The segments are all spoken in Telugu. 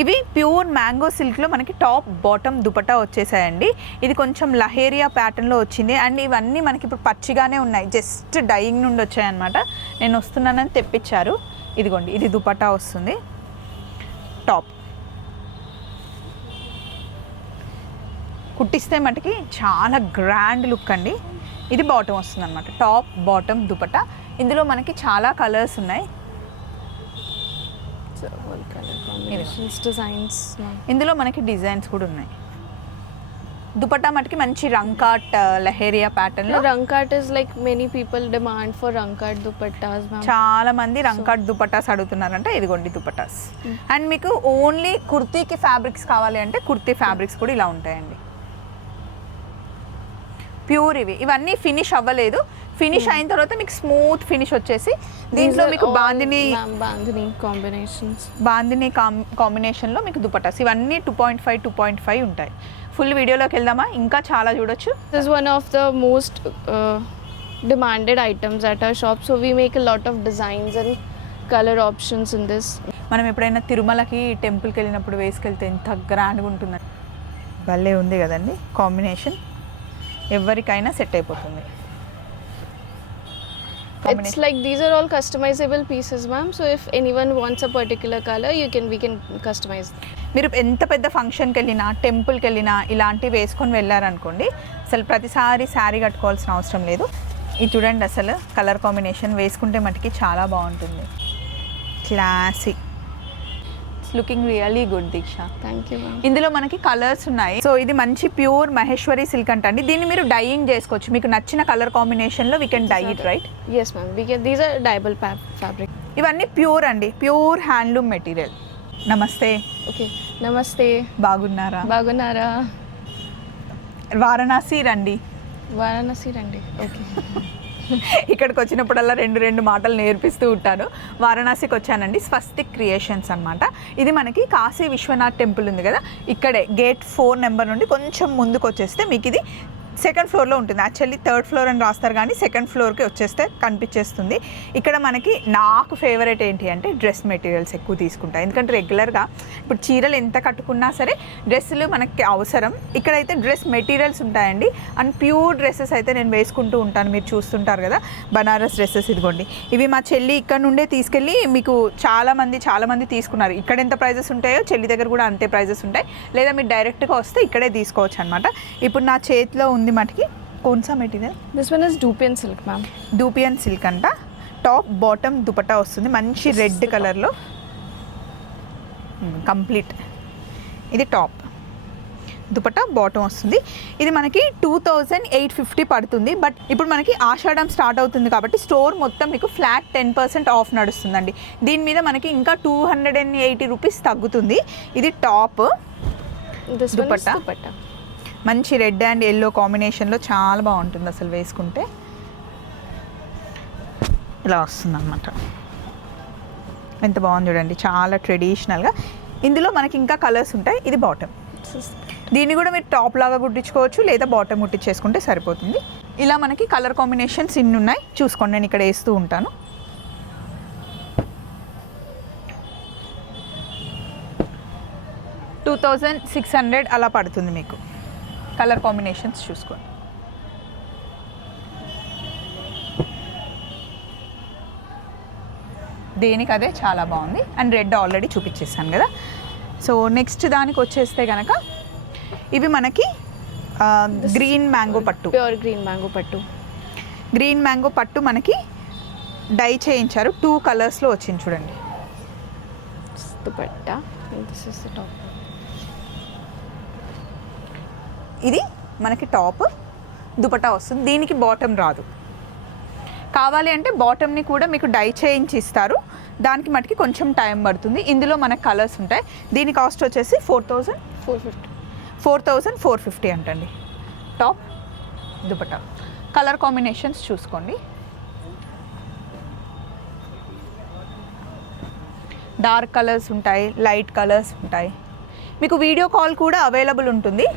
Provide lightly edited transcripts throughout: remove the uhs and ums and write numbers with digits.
ఇవి ప్యూర్ మ్యాంగో సిల్క్లో మనకి టాప్ బాటమ్ దుపట్టా వచ్చేసాయండి. ఇది కొంచెం లహేరియా ప్యాటర్న్లో వచ్చింది. అండ్ ఇవన్నీ మనకి ఇప్పుడు పచ్చిగానే ఉన్నాయి, జస్ట్ డైయింగ్ నుండి వచ్చాయన్నమాట. నేను వస్తున్నానని తెప్పించారు. ఇదిగోండి, ఇది దుపట్టా వస్తుంది. టాప్ కుట్టిస్తే మటుకి చాలా గ్రాండ్ లుక్ అండి. ఇది బాటమ్ వస్తుంది అనమాట, టాప్ బాటమ్ దుపట్టా. ఇందులో మనకి చాలా కలర్స్ ఉన్నాయి. ఇందులో మనకి డిజైన్స్ కూడా ఉన్నాయి. దుపట్టా మటుకి మంచి rangkat leheriya pattern. Rangkat is like many people demand for rangkat dupattas. చాలా మంది రంకాట్ దుపట్టాస్ అడుగుతున్నారంటే ఇదిగోండి దుపట్టాస్. అండ్ మీకు ఓన్లీ కుర్తీకి ఫ్యాబ్రిక్స్ కావాలి అంటే కుర్తీ ఫ్యాబ్రిక్స్ కూడా ఇలా ఉంటాయండి. ప్యూర్ ఇవన్నీ ఫినిష్ అవ్వలేదు. ఫినిష్ అయిన తర్వాత మీకు స్మూత్ ఫినిష్ వచ్చేసి దీంట్లో మీకు బాందిని కాంబినేషన్లో మీకు దుపట్టాస్ ఇవన్నీ 2.5 ఉంటాయి. ఫుల్ వీడియోలోకి వెళ్దామా? ఇంకా చాలా చూడొచ్చు. This one of the most demanded items at our shop. So we make a lot of designs and colour options in this. మనం ఎప్పుడైనా తిరుమలకి టెంపుల్కి వెళ్ళినప్పుడు వేసుకెళ్తే ఎంత గ్రాండ్గా ఉంటుందని. భలే ఉంది కదండి కాంబినేషన్, ఎవరికైనా సెట్ అయిపోతుంది. It's like these are all customizable pieces, ma'am. So if anyone wants a particular color, we can customize. మీరు ఎంత పెద్ద ఫంక్షన్కి వెళ్ళినా టెంపుల్కి వెళ్ళినా ఇలాంటివి వేసుకొని వెళ్ళారనుకోండి, అసలు ప్రతిసారి శారీ కట్టుకోవాల్సిన అవసరం లేదు. ఇది చూడండి, అసలు కలర్ కాంబినేషన్ వేసుకుంటే మటుకి చాలా బాగుంటుంది. Classy, looking really good Deeksha. Thank you ma'am. ఇందులో మనకి కలర్స్ ఉన్నాయి. సో ఇది మంచి ప్యూర్ మహేశ్వరి సిల్క్ అంటండి. దీన్ని మీరు డైయింగ్ చేసుకోవచ్చు. మీకు నచ్చిన కలర్ కాంబినేషన్లో we can dye it, right? Yes ma'am, we can. These are dyeable fabric. ఇవన్నీ ప్యూర్ అండి, ప్యూర్ హ్యాండ్లూమ్ మెటీరియల్. నమస్తే. ఓకే, నమస్తే. బాగున్నారా? బాగున్నారా? వారణాసి రండి. వారణాసి రండి. ఓకే. ఇక్కడికి వచ్చినప్పుడల్లా రెండు మాటలు నేర్పిస్తూ ఉంటాను. వారణాసికి వచ్చానండి, స్వస్తిక్ క్రియేషన్స్ అనమాట. ఇది మనకి కాశీ విశ్వనాథ్ టెంపుల్ ఉంది కదా, ఇక్కడే గేట్ 4 నెంబర్ నుండి కొంచెం ముందుకు వచ్చేస్తే మీకు ఇది సెకండ్ ఫ్లోర్లో ఉంటుంది. యాక్చువల్లీ థర్డ్ ఫ్లోర్ అని రాస్తారు కానీ సెకండ్ ఫ్లోర్కి వచ్చేస్తే కనిపించేస్తుంది. ఇక్కడ మనకి నాకు ఫేవరెట్ ఏంటి అంటే డ్రెస్ మెటీరియల్స్ ఎక్కువ తీసుకుంటాయి. ఎందుకంటే రెగ్యులర్గా ఇప్పుడు చీరలు ఎంత కట్టుకున్నా సరే డ్రెస్సులు మనకి అవసరం. ఇక్కడైతే డ్రెస్ మెటీరియల్స్ ఉంటాయండి. అండ్ ప్యూర్ డ్రెస్సెస్ అయితే నేను వేసుకుంటూ ఉంటాను, మీరు చూస్తుంటారు కదా బనారస్ డ్రెస్సెస్. ఇదిగోండి, ఇవి మా చెల్లి ఇక్కడ నుండే తీసుకెళ్ళి మీకు చాలామంది తీసుకున్నారు. ఇక్కడ ఎంత ప్రైజెస్ ఉంటాయో చెల్లి దగ్గర కూడా అంతే ప్రైజెస్ ఉంటాయి. లేదా మీరు డైరెక్ట్గా వస్తే ఇక్కడే తీసుకోవచ్చు అనమాట. ఇప్పుడు నా చేతిలో ఉంది మటుకి కోన్సా material. This one is dupion silk ma'am. Dupion silk అంట. టాప్ బాటమ్ దుపట్టా వస్తుంది మంచి రెడ్ కలర్లో కంప్లీట్. ఇది టాప్, దుపట్టా బాటమ్ వస్తుంది. ఇది మనకి 2850 పడుతుంది. బట్ ఇప్పుడు మనకి ఆషాఢం స్టార్ట్ అవుతుంది కాబట్టి స్టోర్ మొత్తం మీకు ఫ్లాట్ 10% ఆఫ్ నడుస్తుందండి. దీని మీద మనకి ఇంకా 280 రూపీస్ తగ్గుతుంది. ఇది టాప్, దుపట్టా మంచి రెడ్ అండ్ ఎల్లో కాంబినేషన్లో చాలా బాగుంటుంది అసలు వేసుకుంటే. ఇలా వస్తుంది అన్నమాట. ఎంత బాగుంది చూడండి, చాలా ట్రెడిషనల్గా. ఇందులో మనకి ఇంకా కలర్స్ ఉంటాయి. ఇది బాటమ్. దీన్ని కూడా మీరు టాప్ లాగా కుట్టించుకోవచ్చు, లేదా బాటమ్ కుట్టించేసుకుంటే సరిపోతుంది. ఇలా మనకి కలర్ కాంబినేషన్స్ ఇన్ని ఉన్నాయి, చూసుకోండి. నేను ఇక్కడ వేస్తూ ఉంటాను. $2600 అలా పడుతుంది మీకు. కలర్ కాంబినేషన్స్ చూసుకోండి. దేనికి అదే చాలా బాగుంది. అండ్ రెడ్ ఆల్రెడీ చూపించేసాను కదా. సో నెక్స్ట్ దానికి వచ్చేస్తే కనుక ఇవి మనకి గ్రీన్ మ్యాంగో పట్టు, ప్యూర్ గ్రీన్ మ్యాంగో పట్టు. గ్రీన్ మ్యాంగో పట్టు మనకి డై చేయించారు. 2 కలర్స్లో వచ్చింది చూడండి. Dupatta, this is the top. ఇది మనకి టాప్, దుపట్టా వస్తుంది. దీనికి బాటమ్ రాదు. కావాలి అంటే బాటమ్ని కూడా మీకు డై చేయించి ఇస్తారు. దానికి మటుకి కొంచెం టైం పడుతుంది. ఇందులో మనకు కలర్స్ ఉంటాయి. దీని కాస్ట్ వచ్చేసి 4450 అంటండి. టాప్, దుపట్టా. కలర్ కాంబినేషన్స్ చూసుకోండి. డార్క్ కలర్స్ ఉంటాయి, లైట్ కలర్స్ ఉంటాయి. మీకు వీడియో కాల్ కూడా అవైలబుల్ ఉంటుంది,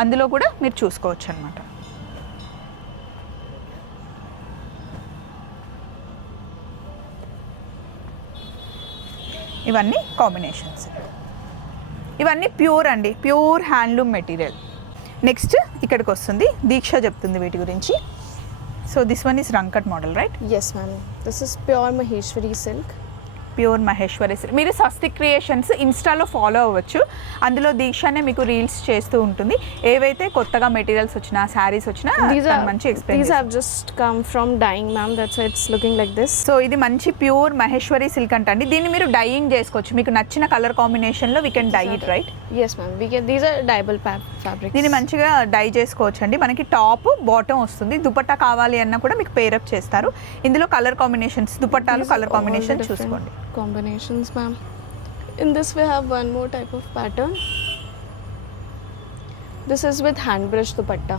అందులో కూడా మీరు చూసుకోవచ్చు అన్నమాట. ఇవన్నీ కాంబినేషన్స్. ఇవన్నీ ప్యూర్ అండి, ప్యూర్ హ్యాండ్లూమ్ మెటీరియల్. నెక్స్ట్ ఇక్కడికి వస్తుంది, దీక్ష చెప్తుంది వీటి గురించి. So this one is రంకట్ model, right? Yes, ma'am. This is pure Maheshwari silk. Pure Maheshwari. మీరు స్వస్తిక్ క్రియేషన్స్ ఇన్స్టాలో ఫాలో అవ్వచ్చు, అందులో దీక్షనే మీకు రీల్స్ చేస్తూ ఉంటుంది. ఏవైతే కొత్తగా మెటీరియల్స్ వచ్చినా, శారీస్ వచ్చినా మంచి explain. These have just come from dyeing, ma'am. That's why it's looking like this. So ఇది మంచి ప్యూర్ మహేశ్వరి సిల్క్ అంటండి. దీన్ని మీరు డైయింగ్ చేసుకోవచ్చు, మీకు నచ్చిన కలర్ కాంబినేషన్లో we can dye it, right? Yes, ma'am. These are dyeable fabrics. దీన్ని మంచిగా డై చేసుకోవచ్చు అండి. మనకి టాప్ బాటమ్ వస్తుంది, దుపట్టా కావాలి అన్నా కూడా మీకు పేరప్ చేస్తారు. ఇందులో కలర్ కాంబినేషన్స్, దుపట్టాలు కలర్ కాంబినేషన్ చూసుకోండి. Combinations, ma'am. In this we have one more type of pattern. This is with hand brush dupatta.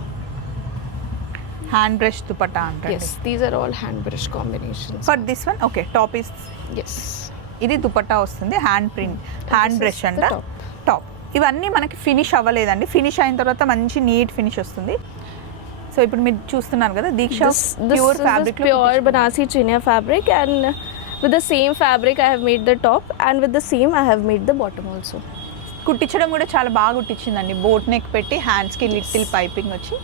Hand brush dupatta అంటే. Yes, these are all hand brush combinations. For this one okay, top is Yes. ఇది దుపట్టా వస్తుంది, hand print, hand this is brush అంట. the top. టాప్ ఇవన్నీ మనకి ఫినిష్ అవ్వలేదండి, ఫినిష్ అయిన తర్వాత మంచి నీట్ ఫినిష్ వస్తుంది. సో ఇప్పుడు మీరు చూస్తున్నారు కదా, దీక్ష This pure is fabric, pure Banasi chinia fabric, and with the same fabric I have made the top, and with the same I have made the bottom also. కుట్టించడం కూడా చాలా బాగా కుట్టించిందండి. బోట్ నెక్ పెట్టి హ్యాండ్స్కి లిటిల్ పైపింగ్ వచ్చి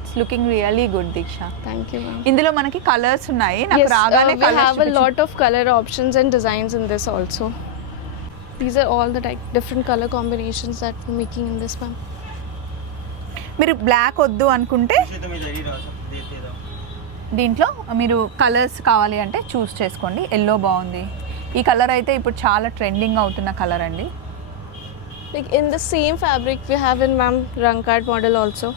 it's looking really good Deeksha. Thank you, ma'am. ఇందులో మనకి కలర్స్ ఉన్నాయి, నాకు Yes, రాగానే we have a colours. lot of color options and designs in this also. These are all the different color combinations that we're making in this, ma'am. మీరు బ్లాక్ వద్దు అనుకుంటే దీంట్లో మీరు కలర్స్ కావాలి అంటే చూస్ చేసుకోండి. ఎల్లో బాగుంది, ఈ కలర్ అయితే ఇప్పుడు చాలా ట్రెండింగ్ అవుతున్న కలర్ అండి. Like in the same fabric we have in, ma'am, Rankart model also.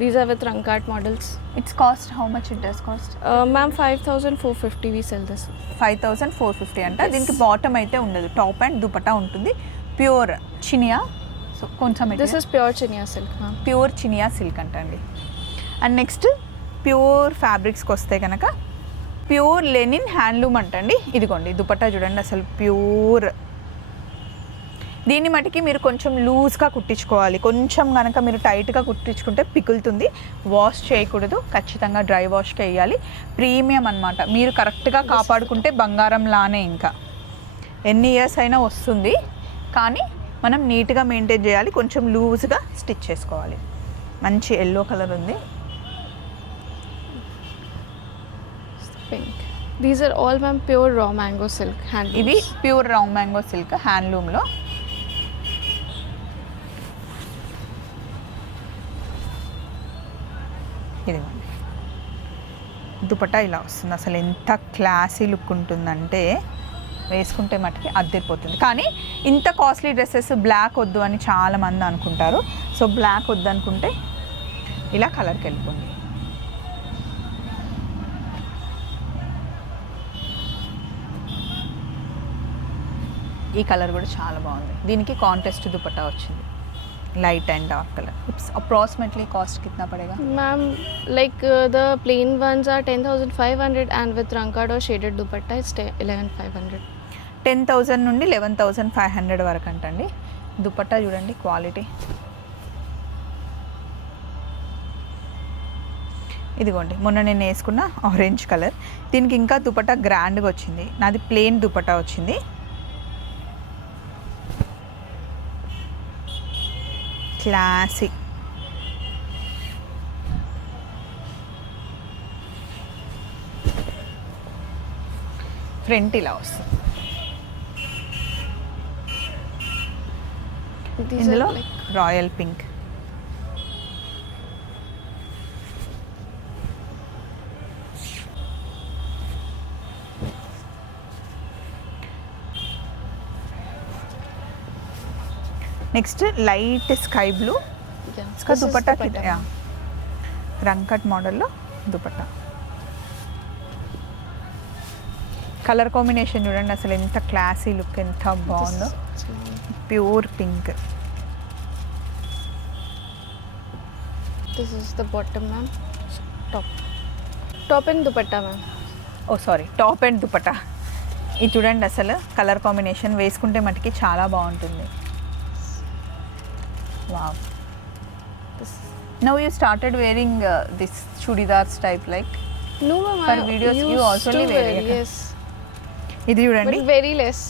These are with Rankart models. It's cost, how much it does cost? Ma'am, 5,450 we sell this. 5,450 అంట. దీనికి బాటమ్ అయితే ఉండదు, టాప్ అండ్ దుపట్టా ఉంటుంది. ప్యూర్ చినియా, సో కొంచెం This is pure chinia silk, ma'am. Pure Chiniya silk అంటండి. అండ్ నెక్స్ట్ ప్యూర్ ఫ్యాబ్రిక్స్కి వస్తే కనుక ప్యూర్ లెనిన్ హ్యాండ్లూమ్ అంటండి. ఇదిగోండి దుపట్టా చూడండి, అసలు ప్యూర్. దీన్ని మటుకి మీరు కొంచెం లూజ్గా కుట్టించుకోవాలి, కొంచెం కనుక మీరు టైట్గా కుట్టించుకుంటే పిగులుతుంది. వాష్ చేయకూడదు, ఖచ్చితంగా డ్రై వాష్కి వేయాలి. ప్రీమియం అనమాట, మీరు కరెక్ట్గా కాపాడుకుంటే బంగారం లానే, ఇంకా ఎన్ని ఇయర్స్ అయినా వస్తుంది. కానీ మనం నీట్గా మెయింటైన్ చేయాలి, కొంచెం లూజ్గా స్టిచ్ చేసుకోవాలి. మంచి ఎల్లో కలర్ ఉంది. Pink. These are all, ma'am, pure raw mango silk handlooms. ఇవి ప్యూర్ రౌండ్ మ్యాంగో సిల్క్ హ్యాండ్లూమ్లో. ఇదిగోండి దుపట్టా ఇలా వస్తుంది. అసలు ఎంత క్లాసీ లుక్ ఉంటుందంటే వేసుకుంటే మటుకి అద్దరిపోతుంది. కానీ ఇంత కాస్ట్లీ డ్రెస్సెస్ బ్లాక్ వద్దు అని చాలామంది అనుకుంటారు. సో బ్లాక్ వద్దు అనుకుంటే ఇలా కలర్కి వెళ్ళిపోండి. ఈ కలర్ కూడా చాలా బాగుంది. దీనికి కాంట్రాస్ట్ దుపట్టా వచ్చింది, light and dark colour. It's approximately cost కిतना पड़ेगा? Ma'am, like the plain ones are 10,500, and with Rankart or shaded dupatta it's 11,500. 10,000 నుండి 11,500 వరకు అంటండి. దుపట్టా చూడండి క్వాలిటీ. ఇదిగోండి మొన్న నేను వేసుకున్న ఆరెంజ్ కలర్. దీనికి ఇంకా దుపట్టా గ్రాండ్గా వచ్చింది. నాది ప్లెయిన్ దుపట్టా వచ్చింది. క్లాసీ. ఫ్రంట్ ఇలా వస్తుంది. These ఇందులో are like royal pink. Next light sky blue. yeah. इसका This is दुपट्टा dupatta, कितना? రంకట్ మోడల్లో దుపట్టా. కలర్ కాంబినేషన్ చూడండి అసలు ఎంత క్లాసీ లుక్, ఎంత బాగుందో. Pure pink. This is the bottom, ma'am. Top and dupatta, ma'am. Oh sorry, top and dupatta. ఇది చూడండి అసలు కలర్ కాంబినేషన్ వేసుకుంటే మటుకి చాలా బాగుంటుంది. Wow. Now you started wearing this chudidars type like No, ma'am. For I videos, you used also to wear wear, it. yes, ఇది చూడండి. but very less.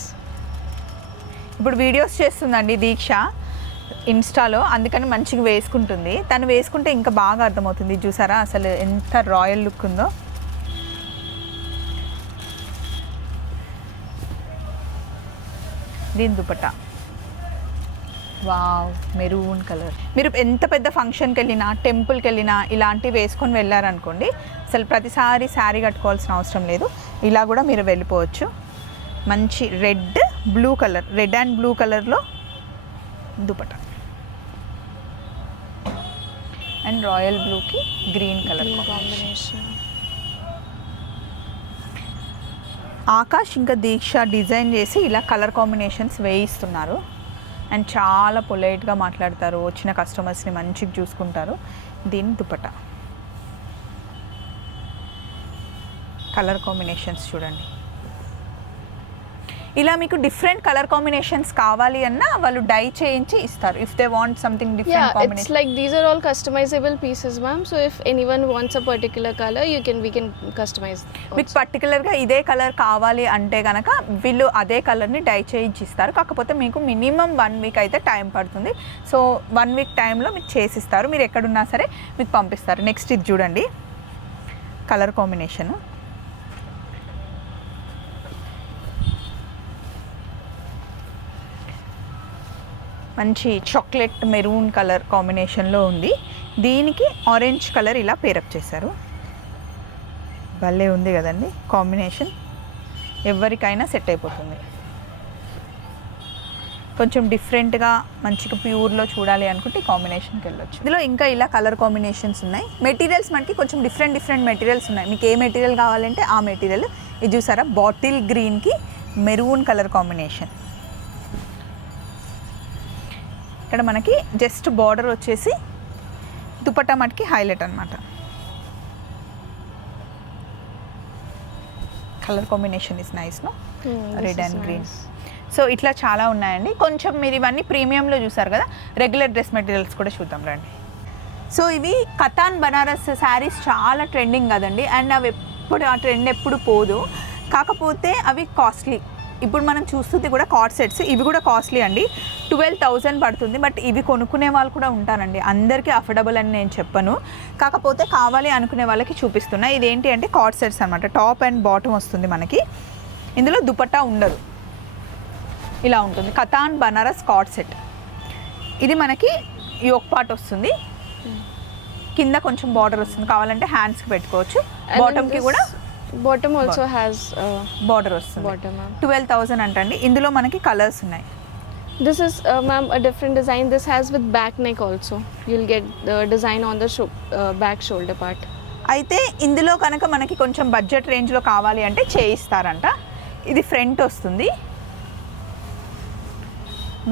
ఇప్పుడు వీడియోస్ చేస్తుందండి దీక్ష ఇన్స్టాలో, అందుకని మంచిగా వేసుకుంటుంది. తను వేసుకుంటే ఇంకా బాగా అర్థమవుతుంది. చూసారా అసలు ఎంత రాయల్ లుక్ ఉందో. దీని దుపట్టా వావ్, మెరూన్ కలర్. మీరు ఎంత పెద్ద ఫంక్షన్కి వెళ్ళినా, టెంపుల్కి వెళ్ళినా ఇలాంటివి వేసుకొని వెళ్ళారనుకోండి, అసలు ప్రతిసారి శారీ కట్టుకోవాల్సిన అవసరం లేదు. ఇలా కూడా మీరు వెళ్ళిపోవచ్చు. మంచి red blue colour, red and blue కలర్లో దుపట్టా అండ్ రాయల్ బ్లూకి గ్రీన్ కలర్ కాంబినేషన్. ఆకాష్ ఇంకా దీక్ష డిజైన్ చేసి ఇలా కలర్ కాంబినేషన్స్ వేయిస్తున్నారు. అండ్ చాలా పొలైట్గా మాట్లాడతారు, వచ్చిన కస్టమర్స్ని మంచిగా చూసుకుంటారు. దీని దుపట్టా కలర్ కాంబినేషన్స్ చూడండి. ఇలా మీకు డిఫరెంట్ కలర్ కాంబినేషన్స్ కావాలి అన్నా వాళ్ళు డై చేయించి ఇస్తారు. If they want something different Yeah, it's like these are all customizable pieces, ma'am. So if anyone wants a particular color, we can customize. మీకు పర్టికులర్గా ఇదే కలర్ కావాలి అంటే కనుక వీళ్ళు అదే కలర్ని డై చేయించి ఇస్తారు. కాకపోతే మీకు మినిమం 1 వీక్ అయితే టైం పడుతుంది. సో 1 వీక్ టైంలో మీకు చేసిస్తారు. మీరు ఎక్కడున్నా సరే మీకు పంపిస్తారు. నెక్స్ట్ ఇది చూడండి, కలర్ కాంబినేషను మంచి చాక్లెట్ మెరూన్ కలర్ కాంబినేషన్లో ఉంది. దీనికి ఆరెంజ్ కలర్ ఇలా పేరప్ చేశారు. భలే ఉంది కదండి కాంబినేషన్, ఎవరికైనా సెట్ అయిపోతుంది. కొంచెం డిఫరెంట్గా మంచిగా ప్యూర్లో చూడాలి అనుకుంటే ఈ కాంబినేషన్కి వెళ్ళొచ్చు. ఇందులో ఇంకా ఇలా కలర్ కాంబినేషన్స్ ఉన్నాయి. మెటీరియల్స్ మనకి కొంచెం డిఫరెంట్ మెటీరియల్స్ ఉన్నాయి. మీకు ఏ మెటీరియల్ కావాలంటే ఆ మెటీరియల్. ఇది చూసారా, బాటిల్ గ్రీన్కి మెరూన్ కలర్ కాంబినేషన్. ఇక్కడ మనకి జస్ట్ బార్డర్ వచ్చేసి దుపట్టా మటుకి హైలైట్ అనమాట. Colour combination is nice no, red and green. So ఇట్లా చాలా ఉన్నాయండి. కొంచెం మీరు ఇవన్నీ ప్రీమియంలో చూసారు కదా, రెగ్యులర్ డ్రెస్ మెటీరియల్స్ కూడా చూద్దాం రండి. సో ఇవి కతాన్ బనారస్ శారీస్ చాలా ట్రెండింగ్ కదండి. అండ్ అవి ఎప్పుడు ఆ ట్రెండ్ ఎప్పుడు పోదు. కాకపోతే అవి కాస్ట్లీ. ఇప్పుడు మనం చూస్తుంది కూడా కార్డ్ సెట్స్, ఇవి కూడా కాస్ట్లీ అండి. 12,000 పడుతుంది. బట్ ఇవి కొనుక్కునే వాళ్ళు కూడా ఉంటారండి. అందరికీ అఫోర్డబుల్ అని నేను చెప్పను, కాకపోతే కావాలి అనుకునే వాళ్ళకి చూపిస్తున్నా. ఇదేంటి అంటే కార్డ్ సెట్స్ అనమాట. టాప్ అండ్ బాటమ్ వస్తుంది మనకి. ఇందులో దుపట్టా ఉండదు, ఇలా ఉంటుంది. Katan Banaras card set. ఇది మనకి యోక్ పార్ట్ వస్తుంది, కింద కొంచెం బార్డర్ వస్తుంది. కావాలంటే హ్యాండ్స్కి పెట్టుకోవచ్చు. బాటమ్కి కూడా Bottom also has బార్డర్ వస్తుంది. bottom, ma'am. 12,000 అంటండి. ఇందులో మనకి కలర్స్ ఉన్నాయి. This is, ma'am, a different design. This has with back neck also. You'll get the design on the back shoulder part. అయితే ఇందులో కనుక మనకి కొంచెం బడ్జెట్ రేంజ్లో కావాలి అంటే చేయిస్తారంట. ఇది ఫ్రంట్ వస్తుంది,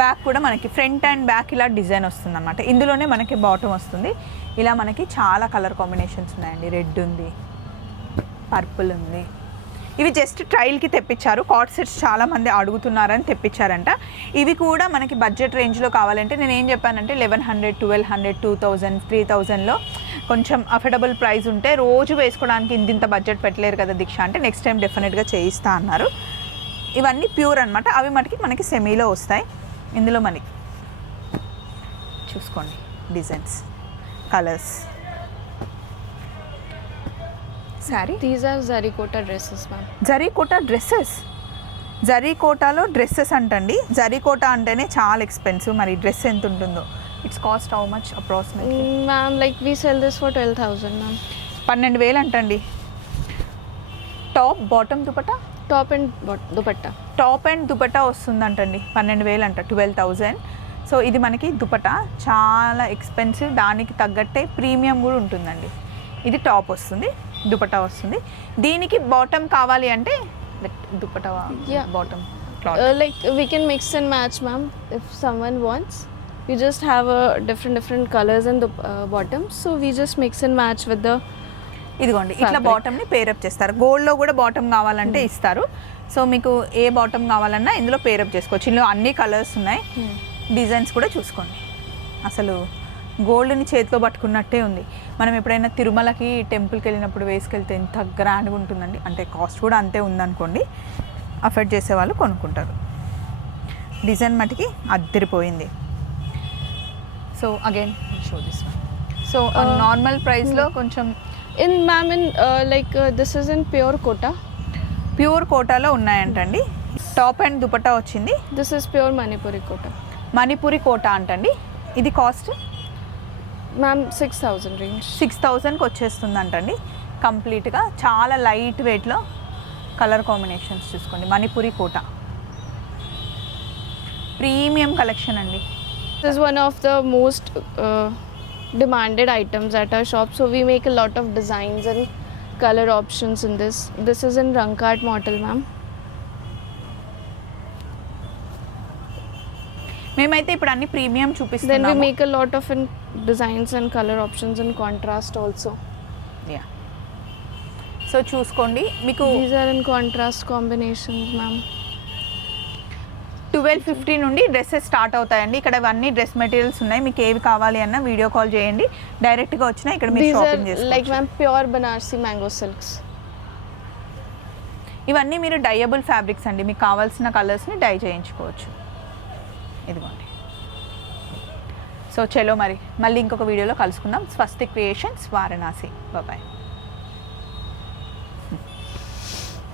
బ్యాక్ కూడా మనకి ఫ్రంట్ అండ్ బ్యాక్ ఇలా డిజైన్ వస్తుంది అనమాట. ఇందులోనే మనకి బాటమ్ వస్తుంది. ఇలా మనకి చాలా కలర్ కాంబినేషన్స్ ఉన్నాయండి. రెడ్ ఉంది, పర్పుల్ ఉంది. ఇవి జస్ట్ ట్రయల్కి తెప్పించారు. కార్డ్ సెట్స్ చాలామంది అడుగుతున్నారని తెప్పించారంట. ఇవి కూడా మనకి బడ్జెట్ రేంజ్లో కావాలంటే నేను ఏం చెప్పానంటే 1100, 1200, 2000, 3000లో కొంచెం అఫోర్డబుల్ ప్రైస్ ఉంటే రోజు వేసుకోవడానికి ఇంత బడ్జెట్ పెట్టలేరు కదా దీక్ష అంటే, నెక్స్ట్ టైం డెఫినెట్గా చేయిస్తా అన్నారు. ఇవన్నీ ప్యూర్ అనమాట. అవి మటుకి మనకి సెమీలో వస్తాయి. ఇందులో మనకి చూసుకోండి designs, colours. Sorry, These are Zarikota dresses, ma'am. Zarikota dresses. జరీకోటాలో డ్రెస్సెస్ అంటండి. జరీకోటా అంటేనే చాలా ఎక్స్పెన్సివ్. మరి డ్రెస్ ఎంత ఉంటుందో? It's cost how much approximately? Ma'am, like we sell this for 12,000, ma'am. 12,000 అంటండి. Top bottom dupatta, Top and dupatta. Top and dupatta వస్తుందంటండి. 12,000 అంట, 12,000. సో ఇది మనకి దుపట్టా చాలా ఎక్స్పెన్సివ్. దానికి తగ్గట్టే ప్రీమియం కూడా ఉంటుందండి. ఇది టాప్ వస్తుంది, దుపట్టా వస్తుంది. దీనికి బాటమ్ కావాలి అంటే dupatta Yeah. Bottom cloth. Like we can mix and match, ma'am, if someone wants. We just have a different colors in the bottoms, so we just mix and match with the. ఇదిగోండి ఇట్లా fabric. బాటమ్ని పేరప్ చేస్తారు. గోల్డ్లో కూడా బాటమ్ కావాలంటే ఇస్తారు. సో మీకు ఏ బాటమ్ కావాలన్నా ఇందులో పేరప్ చేసుకోవచ్చు. ఇందులో అన్ని కలర్స్ ఉన్నాయి. డిజైన్స్ కూడా చూసుకోండి. అసలు గోల్డ్ని చేతిలో పట్టుకున్నట్టే ఉంది. మనం ఎప్పుడైనా తిరుమలకి టెంపుల్కి వెళ్ళినప్పుడు వేసుకెళ్తే ఎంత గ్రాండ్గా ఉంటుందండి. అంటే కాస్ట్ కూడా అంతే ఉందనుకోండి, అఫోర్డ్ చేసే వాళ్ళు కొనుక్కుంటారు. డిజైన్ మటుకి అద్దరిపోయింది. So again show this one. So normal ప్రైస్లో కొంచెం this is in pure kota. Pure కోటాలో ఉన్నాయంటండి. టాప్ అండ్ దుపట్టా వచ్చింది. This is pure Manipuri kota. Manipuri కోట అంటండి. ఇది కాస్ట్ Ma'am, 6,000 range. 6,000కి వచ్చేస్తుందంటండి కంప్లీట్గా. చాలా లైట్ వెయిట్లో కలర్ కాంబినేషన్స్ చూసుకోండి. మణిపురి కోట ప్రీమియం కలెక్షన్ అండి. This is one of the most demanded items at our shop. So we make a lot of designs and color options in this. This is in Rankart model, ma'am. మేమైతే ఇప్పుడు అన్ని ప్రీమియం Then we చూపిస్తున్నాము. make a lot of designs and color options in contrast also. Yeah, so చూసుకోండి. మీకు These are in contrast combinations, ma'am. 1250 నుండి డ్రెస్సెస్ స్టార్ట్ అవుతాయండి. ఇక్కడ అన్ని డ్రెస్ మెటీరియల్స్ ఉన్నాయి. మీకు ఏవి కావాలి అన్న వీడియో కాల్ చేయండి. డైరెక్ట్గా వచ్చినా ఇక్కడ మీరు These are షాపింగ్ like, చేసుకోవచ్చు. ma'am, pure Banarsi mango silks. ఇవన్నీ మీరు డైయబుల్ ఫ్యాబ్రిక్స్ అండి. మీకు కావాల్సిన కలర్స్ని డై చేయించుకోవచ్చు. ఇదిగోండి. సో చలో మరి మళ్ళీ ఇంకొక వీడియోలో కలుసుకుందాం. స్వస్తిక్ క్రియేషన్స్ వారణాసి. బాయ్.